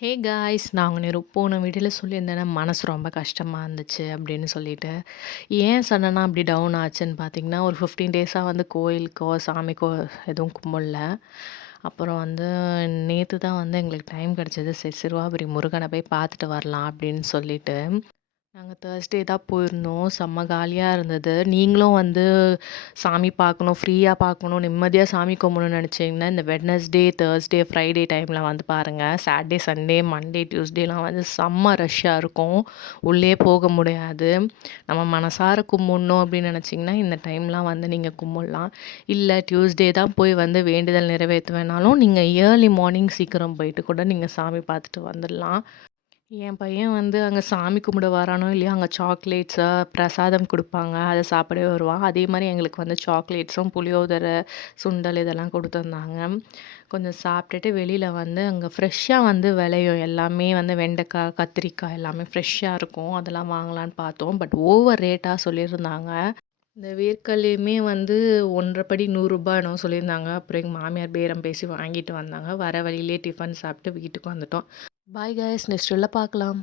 Hey guys! நான் போன வீடியோல சொல்லியிருந்தேனே, மனசு ரொம்ப கஷ்டமா இருந்துச்சு அப்படின்னு சொல்லிட்டு. ஏன் சடனா அப்படி டவுன் ஆச்சுன்னு பார்த்தீங்கன்னா, ஒரு 15 டேஸா கோயிலுக்கோ, சாமிக்கோ எதுவும் கும்பிடல. அப்புறம் நேத்து தான் எங்களுக்கு டைம் கிடைச்சது. சரி சிறுவாபுரி முருகன போய் பார்த்துட்டு வரலாம் அப்படின்னு சொல்லிட்டு. நாங்க Thursday தான் போயிருந்தோம். செம்ம காலியா இருந்தது. நீங்களும் சாமி பார்க்கணும், ஃப்ரீயா பார்க்கணும், நிம்மதியா சாமி கும்பிடணும்னு நெனச்சீங்கன்னா, இந்த வெட்னஸ்டே, Thursday, Friday டைம்ல பாருங்க. சாட்டர்டே, சண்டே, மண்டே, டியூஸ்டேலாம் செம்ம ரஷ்ஷா இருக்கும். உள்ளயே போக முடியாது. நம்ம மனசார கும்பிடணும் அப்படின்னு நெனச்சீங்கன்னா, இந்த டைம்லாம் நீங்க கும்பிடலாம். இல்ல டியூஸ்டே தான் போய் வேண்டுதல் நிறைவேத்துவேனாலும், நீங்க ஏர்லி மார்னிங் சீக்கிரம் போயிட்டு கூட நீங்க சாமி பார்த்துட்டு வந்துடலாம். என் பையன் அங்க சாமி கும்பிட வரானோ இல்லையோ, அங்க சாக்லேட்ஸு, பிரசாதம் குடுப்பாங்க. அத சாப்பிடவே வருவான். அதே மாரி எங்களுக்கு சாக்லேட்ஸும், புளியோதரை, சுண்டல் இதெல்லாம் குடுத்துருந்தாங்க. கொஞ்சம் சாப்பிட்டுட்டு வெளியில அங்க ஃப்ரெஷ்ஷா விளையும். எல்லாமே வெண்டைக்காய், கத்திரிக்காய் எல்லாமே ஃப்ரெஷ்ஷா இருக்கும். அதெல்லாம் வாங்கலான்னு பார்த்தோம். பட் ஓவர் ரேட்டா சொல்லியிருந்தாங்க. இந்த வேர்க்கல்லையுமே 1 1/2 படி ரூ. 100 என்னமோ சொல்லியிருந்தாங்க. அப்புறம் எங்க மாமியார் பேரம் பேசி வாங்கிட்டு வந்தாங்க. வர வழியிலேயே டிஃபன் சாப்பிட்டு வீட்டுக்கு வந்துட்டோம். பாய் காய்ஸ், நெக்ஸ்ட் வீடியோல பார்க்கலாம்.